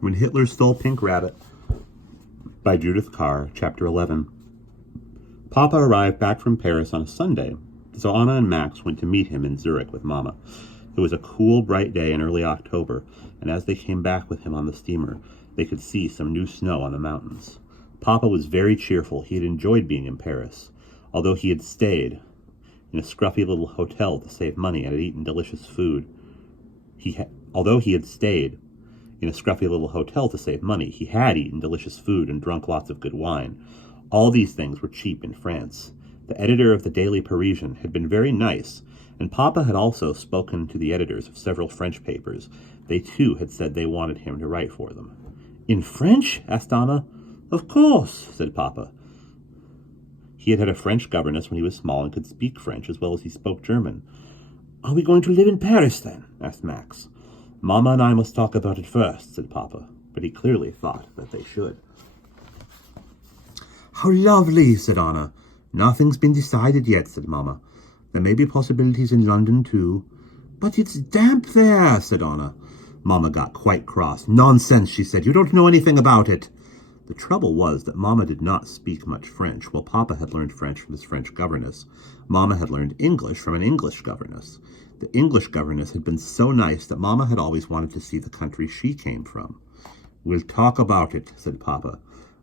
When Hitler Stole Pink Rabbit by Judith Kerr, Chapter 11. Papa arrived back from Paris on a Sunday, so Anna and Max went to meet him in Zurich with Mama. It was a cool, bright day in early October, and as they came back with him on the steamer, they could see some new snow on the mountains. Papa was very cheerful. He had enjoyed being in Paris, although he had stayed in a scruffy little hotel to save money and had eaten delicious food. He had eaten delicious food and drunk lots of good wine. All these things were cheap in France. The editor of the Daily Parisian had been very nice, and Papa had also spoken to the editors of several French papers. They too had said they wanted him to write for them. In French? Asked Anna. Of course, said Papa. He had had a French governess when he was small and could speak French as well as he spoke German. Are we going to live in Paris then? Asked Max. Mama and I must talk about it first, said Papa, but he clearly thought that they should. How lovely, said Anna. Nothing's been decided yet, said Mama. There may be possibilities in London, too. But it's damp there, said Anna. Mama got quite cross. Nonsense, she said. You don't know anything about it. The trouble was that Mama did not speak much French, while Papa had learned French from his French governess. Mama had learned English from an English governess. The English governess had been so nice that Mama had always wanted to see the country she came from. We'll talk about it, said Papa.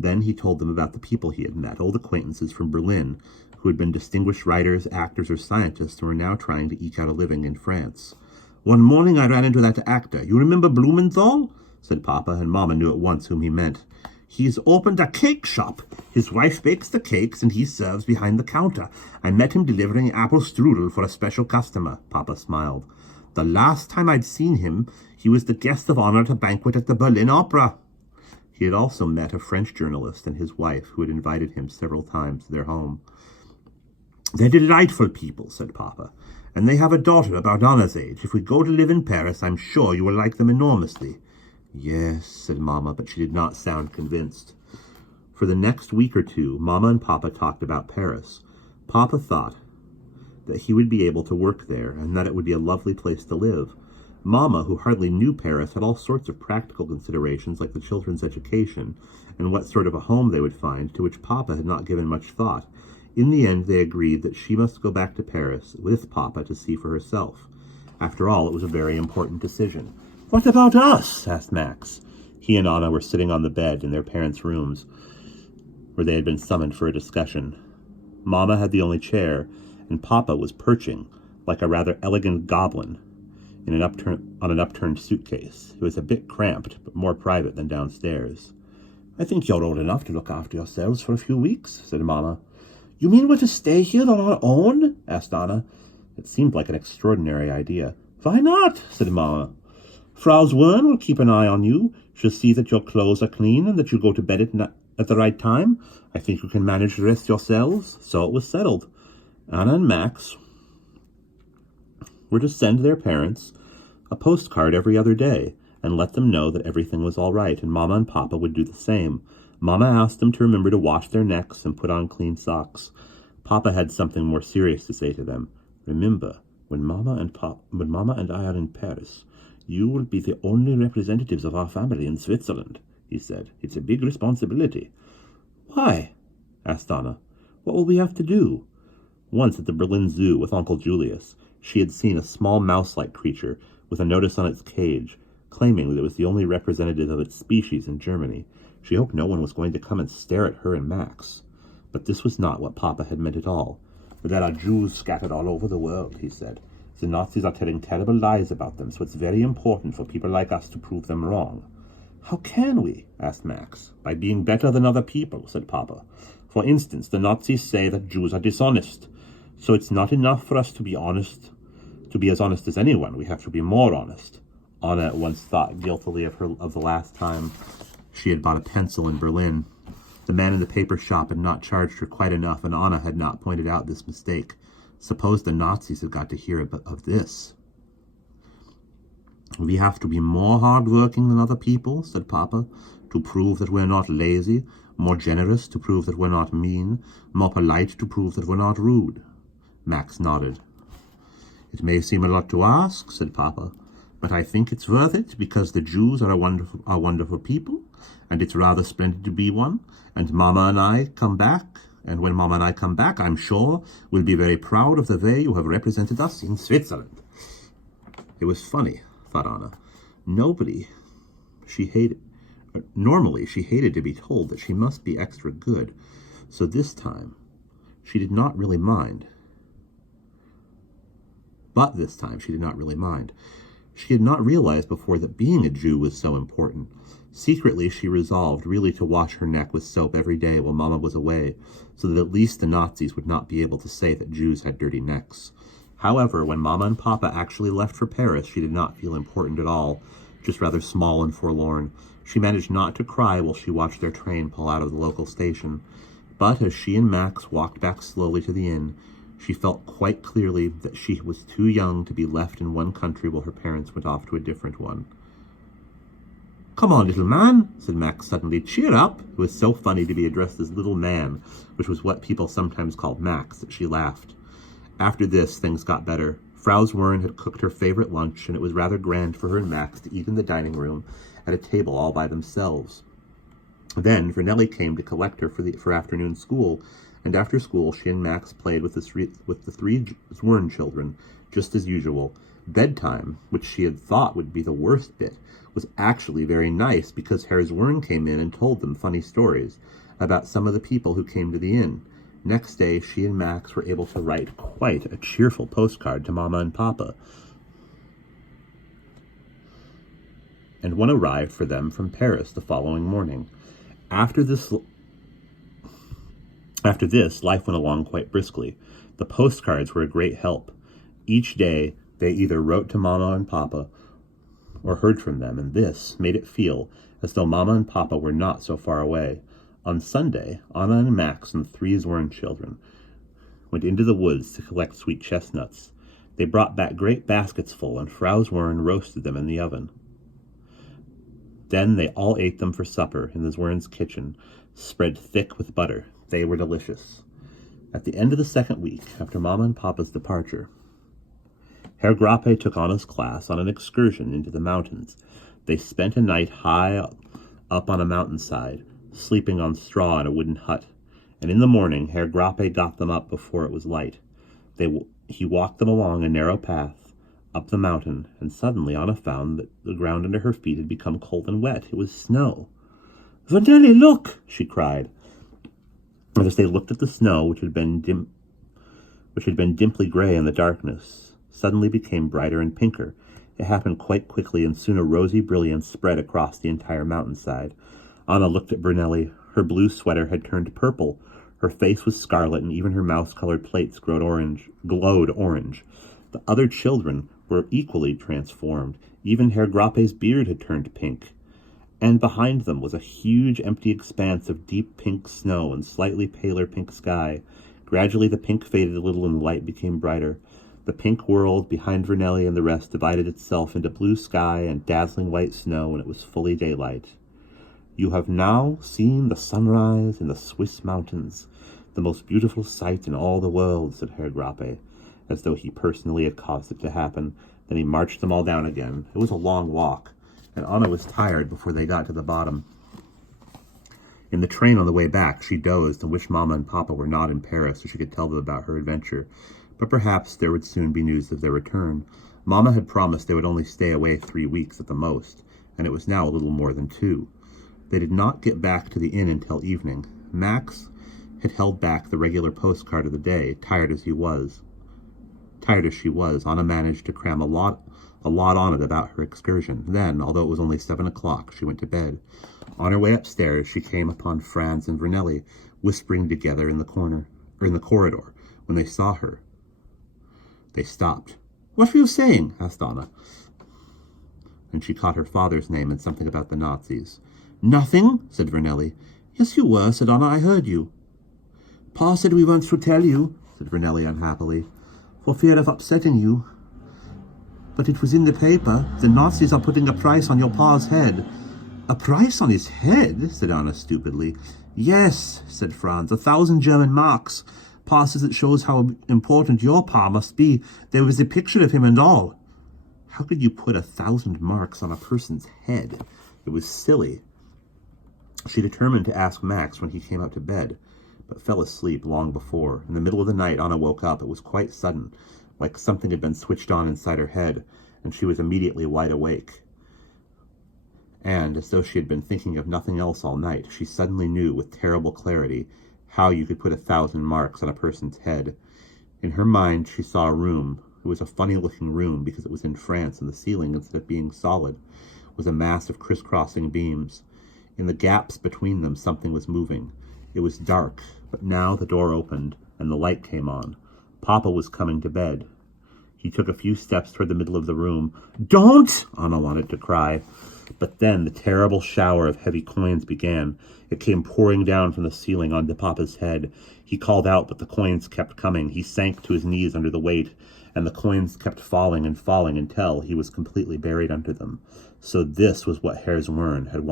Then he told them about the people he had met, old acquaintances from Berlin, who had been distinguished writers, actors, or scientists, and were now trying to eke out a living in France. One morning I ran into that actor. You remember Blumenthal? Said Papa, and Mama knew at once whom he meant. He's opened a cake shop. His wife bakes the cakes, and he serves behind the counter. I met him delivering apple strudel for a special customer. Papa smiled. The last time I'd seen him, he was the guest of honor at a banquet at the Berlin Opera. He had also met a French journalist and his wife, who had invited him several times to their home. They're delightful people, said Papa, and they have a daughter about Anna's age. If we go to live in Paris, I'm sure you will like them enormously. Yes, said Mama, but she did not sound convinced. For the next week or two, Mama and Papa talked about Paris. Papa thought that he would be able to work there and that it would be a lovely place to live. Mama, who hardly knew Paris, had all sorts of practical considerations like the children's education and what sort of a home they would find, to which Papa had not given much thought. In the end, they agreed that she must go back to Paris with Papa to see for herself. After all, it was a very important decision. What about us? Asked Max. He and Anna were sitting on the bed in their parents' rooms, where they had been summoned for a discussion. Mama had the only chair, and Papa was perching, like a rather elegant goblin, on an upturned suitcase. It was a bit cramped, but more private than downstairs. I think you're old enough to look after yourselves for a few weeks, said Mama. You mean we're to stay here on our own? Asked Anna. It seemed like an extraordinary idea. Why not? Said Mama. Frau Zwern will keep an eye on you. She'll see that your clothes are clean and that you go to bed at the right time. I think you can manage the rest yourselves. So it was settled. Anna and Max were to send their parents a postcard every other day and let them know that everything was all right, and Mama and Papa would do the same. Mama asked them to remember to wash their necks and put on clean socks. Papa had something more serious to say to them. Remember, when Mama and I are in Paris, you will be the only representatives of our family in Switzerland, he said. It's a big responsibility. Why? Asked Anna. What will we have to do? Once at the Berlin Zoo with Uncle Julius, she had seen a small mouse-like creature with a notice on its cage, claiming that it was the only representative of its species in Germany. She hoped no one was going to come and stare at her and Max. But this was not what Papa had meant at all. There are Jews scattered all over the world, he said. The Nazis are telling terrible lies about them, so it's very important for people like us to prove them wrong. How can we? Asked Max. By being better than other people, said Papa. For instance, the Nazis say that Jews are dishonest. So it's not enough for us to be honest, to be as honest as anyone. We have to be more honest. Anna at once thought guiltily of the last time she had bought a pencil in Berlin. The man in the paper shop had not charged her quite enough, and Anna had not pointed out this mistake. Suppose the Nazis had got to hear of this. We have to be more hard-working than other people, said Papa, to prove that we're not lazy, more generous to prove that we're not mean, more polite to prove that we're not rude. Max nodded. It may seem a lot to ask, said Papa, But I think it's worth it because the Jews are a wonderful people, and it's rather splendid to be one. And Mama and I come back, and when Mama and I come back, I'm sure we'll be very proud of the way you have represented us in Switzerland. It was funny, thought Anna. Normally, she hated to be told that she must be extra good, so this time she did not really mind. But this time she did not really mind. She had not realized before that being a Jew was so important. Secretly, she resolved really to wash her neck with soap every day while Mama was away, so that at least the Nazis would not be able to say that Jews had dirty necks. However, when Mama and Papa actually left for Paris, she did not feel important at all, just rather small and forlorn. She managed not to cry while she watched their train pull out of the local station. But as she and Max walked back slowly to the inn, she felt quite clearly that she was too young to be left in one country while her parents went off to a different one. "Come on, little man," said Max suddenly. "Cheer up." It was so funny to be addressed as little man, which was what people sometimes called Max, that she laughed. After this, things got better. Frau Zwirn had cooked her favorite lunch, and it was rather grand for her and Max to eat in the dining room at a table all by themselves. Then Vernelli came to collect her for afternoon school, and after school she and Max played with the three Zwirn children, just as usual. Bedtime, which she had thought would be the worst bit, was actually very nice because Herr Zwirn came in and told them funny stories about some of the people who came to the inn. Next day, she and Max were able to write quite a cheerful postcard to Mama and Papa, and one arrived for them from Paris the following morning. After this, life went along quite briskly. The postcards were a great help. Each day, they either wrote to Mama and Papa or heard from them, and this made it feel as though Mama and Papa were not so far away. On Sunday, Anna and Max and the three Zwirn children went into the woods to collect sweet chestnuts. They brought back great baskets full, and Frau Zwirn roasted them in the oven. Then they all ate them for supper in the Zwirn's kitchen, spread thick with butter. They were delicious. At the end of the second week, after Mama and Papa's departure, Herr Grappe took Anna's class on an excursion into the mountains. They spent a night high up on a mountainside, sleeping on straw in a wooden hut, and in the morning Herr Grappe got them up before it was light. He walked them along a narrow path up the mountain, and suddenly Anna found that the ground under her feet had become cold and wet. It was snow. "Vernelli, look!" she cried. And as they looked at the snow, which had been dimply gray in the darkness, suddenly became brighter and pinker. It happened quite quickly, and soon a rosy brilliance spread across the entire mountainside. Anna looked at Vernelli. Her blue sweater had turned purple. Her face was scarlet, and even her mouse-colored plates glowed orange. The other children were equally transformed. Even Herr Grappe's beard had turned pink. And behind them was a huge empty expanse of deep pink snow and slightly paler pink sky. Gradually the pink faded a little and the light became brighter. The pink world behind Vernelli and the rest divided itself into blue sky and dazzling white snow, and it was fully daylight. "You have now seen the sunrise in the Swiss mountains, the most beautiful sight in all the world," said Herr Grappe, as though he personally had caused it to happen. Then he marched them all down again. It was a long walk, and Anna was tired before they got to the bottom. In the train on the way back, she dozed and wished Mama and Papa were not in Paris so she could tell them about her adventure. But perhaps there would soon be news of their return. Mama had promised they would only stay away 3 weeks at the most, and it was now a little more than 2. They did not get back to the inn until evening. Max had held back the regular postcard of the day, tired as she was. Anna managed to cram a lot on it about her excursion. Then, although it was only 7 o'clock, she went to bed. On her way upstairs, she came upon Franz and Vernelli whispering together in the corridor. When they saw her, they stopped. "What were you saying?" asked Anna. And she caught her father's name and something about the Nazis. "Nothing," said Vernelli. "Yes, you were," said Anna. "I heard you." "Pa said we weren't to tell you," said Vernelli unhappily, "for fear of upsetting you. But it was in the paper. The Nazis are putting a price on your pa's head." "A price on his head?" said Anna stupidly. "Yes," said Franz, 1,000 German marks. Pa says it shows how important your pa must be. There was a picture of him and all." How could you put 1,000 marks on a person's head? It was silly. She determined to ask Max when he came out to bed, but fell asleep long before. In the middle of the night, Anna woke up. It was quite sudden, like something had been switched on inside her head, and she was immediately wide awake. And, as though she had been thinking of nothing else all night, she suddenly knew with terrible clarity how you could put 1,000 marks on a person's head. In her mind, she saw a room. It was a funny-looking room because it was in France, and the ceiling, instead of being solid, was a mass of crisscrossing beams. In the gaps between them, something was moving. It was dark, but now the door opened, and the light came on. Papa was coming to bed. He took a few steps toward the middle of the room. "Don't!" Anna wanted to cry. But then the terrible shower of heavy coins began. It came pouring down from the ceiling onto Papa's head. He called out, but the coins kept coming. He sank to his knees under the weight, and the coins kept falling and falling until he was completely buried under them. So this was what Herr Zwirn had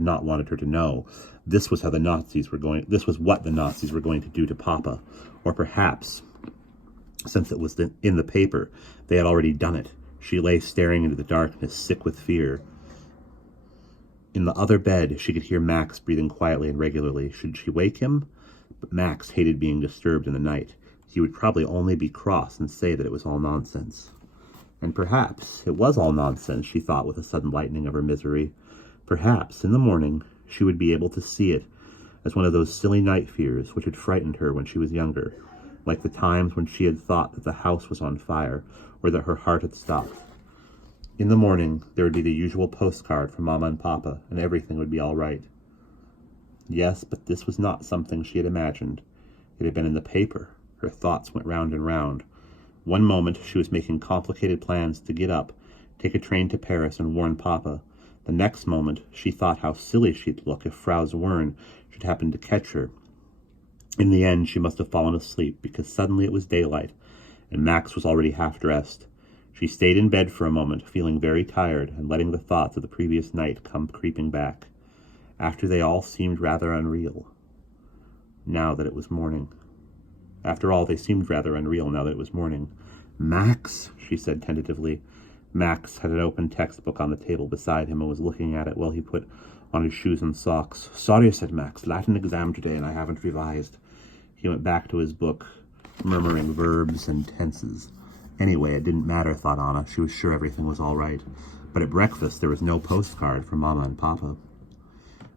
not wanted her to know. This was what the Nazis were going to do to Papa. Or perhaps, since it was in the paper, they had already done it. She lay staring into the darkness, sick with fear. In the other bed, she could hear Max breathing quietly and regularly. Should she wake him? But Max hated being disturbed in the night. He would probably only be cross and say that it was all nonsense. And perhaps it was all nonsense, she thought with a sudden lightening of her misery. Perhaps, in the morning, she would be able to see it as one of those silly night fears which had frightened her when she was younger, like the times when she had thought that the house was on fire, or that her heart had stopped. In the morning, there would be the usual postcard from Mama and Papa, and everything would be all right. Yes, but this was not something she had imagined. It had been in the paper. Her thoughts went round and round. One moment, she was making complicated plans to get up, take a train to Paris, and warn Papa. The next moment, she thought how silly she'd look if Frau Zwirn should happen to catch her. In the end, she must have fallen asleep, because suddenly it was daylight, and Max was already half-dressed. She stayed in bed for a moment, feeling very tired, and letting the thoughts of the previous night come creeping back. After they all seemed rather unreal, now that it was morning. After all, they seemed rather unreal now that it was morning. "Max," she said tentatively. Max had an open textbook on the table beside him and was looking at it while he put on his shoes and socks. "Sorry," said Max. "Latin exam today and I haven't revised." He went back to his book, murmuring verbs and tenses. Anyway, it didn't matter, thought Anna. She was sure everything was all right. But at breakfast, there was no postcard from Mama and Papa.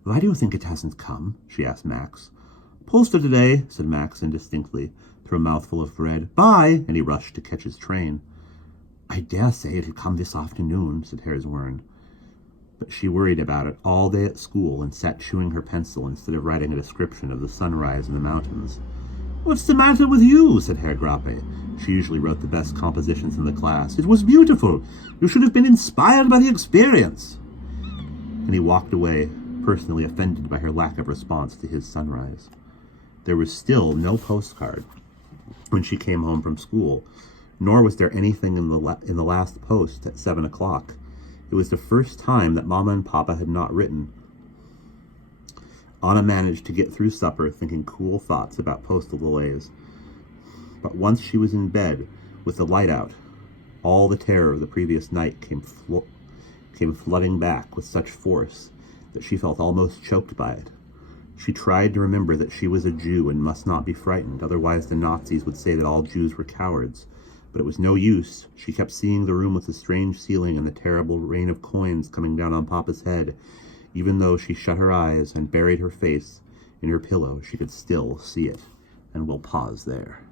"Why do you think it hasn't come?" she asked Max. "Poster today," said Max indistinctly, through a mouthful of bread. "Bye!" And he rushed to catch his train. "I dare say it'll come this afternoon," said Herr Zwirn. But she worried about it all day at school and sat chewing her pencil instead of writing a description of the sunrise in the mountains. "What's the matter with you?" said Herr Grappe. She usually wrote the best compositions in the class. "It was beautiful. You should have been inspired by the experience." And he walked away, personally offended by her lack of response to his sunrise. There was still no postcard when she came home from school, nor was there anything in the last post at 7 o'clock. It was the first time that Mama and Papa had not written. Anna managed to get through supper thinking cool thoughts about postal delays. But once she was in bed, with the light out, all the terror of the previous night came flooding back with such force that she felt almost choked by it. She tried to remember that she was a Jew and must not be frightened, otherwise the Nazis would say that all Jews were cowards. But it was no use. She kept seeing the room with the strange ceiling and the terrible rain of coins coming down on Papa's head. Even though she shut her eyes and buried her face in her pillow, she could still see it. And we'll pause there.